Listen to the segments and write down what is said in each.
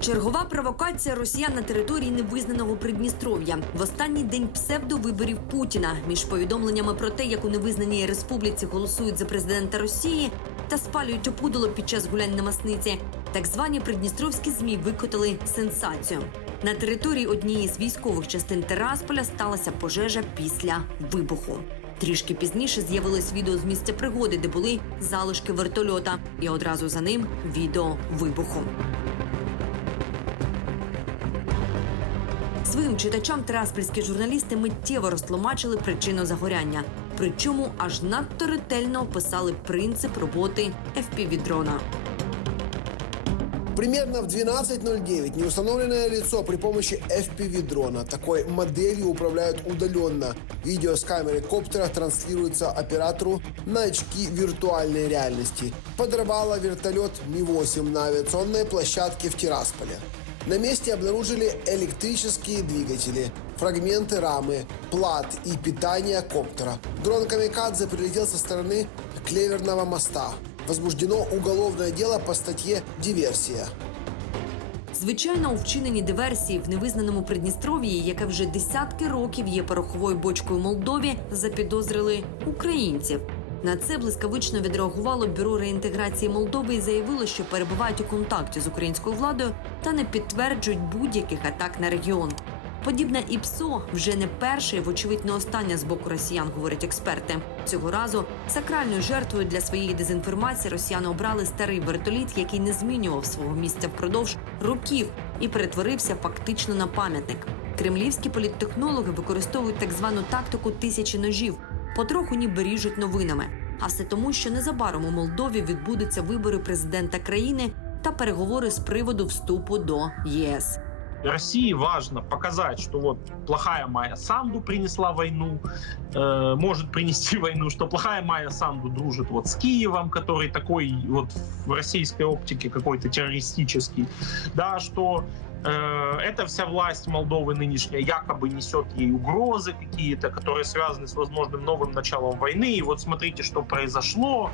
Чергова провокація росіян на території невизнаного Придністров'я в останній день псевдовиборів Путіна між повідомленнями про те, як у невизнаній республіці голосують за президента Росії та спалюють опудало під час гулянь на масниці. Так звані придністровські змі викотали сенсацію. На території однієї з військових частин Терасполя сталася пожежа після вибуху. Трішки пізніше з'явилось відео з місця пригоди, де були залишки вертольота, і одразу за ним відео вибуху. Своїм читачам тераспільські журналісти миттєво розтлумачили причину загоряння. Причому аж надто ретельно описали принцип роботи FPV-дрона. Примерно в 12.09 неустановленное лицо при помощи FPV-дрона, такой моделью управляют удаленно. Видео с камеры коптера транслируется оператору на очки виртуальной реальности. Подорвало вертолет Ми-8 на авиационной площадке в Тирасполе. На месте обнаружили электрические двигатели, фрагменты рамы, плат и питание коптера. Дрон «Камикадзе» прилетел со стороны Клеверного моста. Возбуждено уголовное дело по статье «Диверсия». Звичайно, у вчиненні диверсії в невизнаному Придністров'ї, яке вже десятки років є пороховою бочкою Молдові, запідозрили українців. На це блискавично відреагувало бюро реінтеграції Молдови і заявило, що перебувають у контакті з українською владою та не підтверджують будь-яких атак на регіон. Подібне ІПСО вже не перше і, вочевидь, не останнє з боку росіян, говорять експерти. Цього разу сакральною жертвою для своєї дезінформації росіяни обрали старий вертоліт, який не змінював свого місця впродовж років і перетворився фактично на пам'ятник. Кремлівські політтехнологи використовують так звану тактику тисячі ножів, потроху ніби ріжуть новинами. А все тому, що незабаром у Молдові відбудуться вибори президента країни та переговори з приводу вступу до ЄС. России важно показать, что вот плохая Майя Санду принесла войну, э, может принести войну, что плохая Майя Санду дружит вот с Киевом, который такой вот в российской оптике какой-то террористический, да, что э, эта вся власть Молдовы нынешняя якобы несет ей угрозы какие-то, которые связаны с возможным новым началом войны. И вот смотрите, что произошло.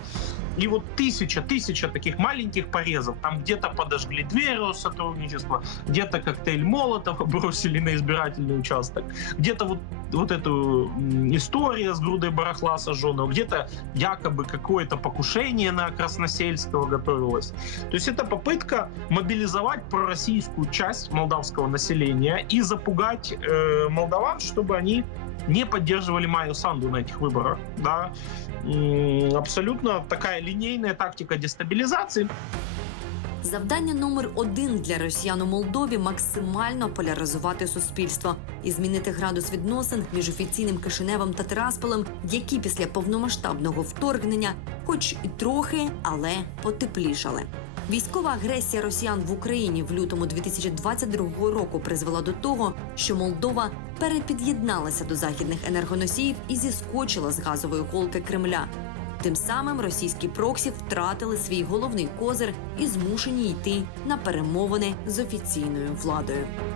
И вот тысяча, тысяча таких маленьких порезов. Там где-то подожгли дверь сотрудничества, где-то коктейль Молотова бросили на избирательный участок, где-то вот, вот эту м, история с грудой барахла сожженного, где-то якобы какое-то покушение на Красносельского готовилось. То есть это попытка мобилизовать пророссийскую часть молдавского населения и запугать э, молдаван, чтобы они не поддерживали Майю Санду на этих выборах. Да? Абсолютно такая линейная тактика дестабилизации. Завдання номер один для росіян у Молдові максимально поляризувати суспільство і змінити градус відносин між офіційним Кишиневом та Тирасполем, які після повномасштабного вторгнення, хоч і трохи, але потеплішали. Військова агресія росіян в Україні в лютому 2022 року призвела до того, що Молдова перепід'єдналася до західних енергоносіїв і зіскочила з газової голки Кремля. Тим самим російські проксі втратили свій головний козир і змушені йти на перемовини з офіційною владою.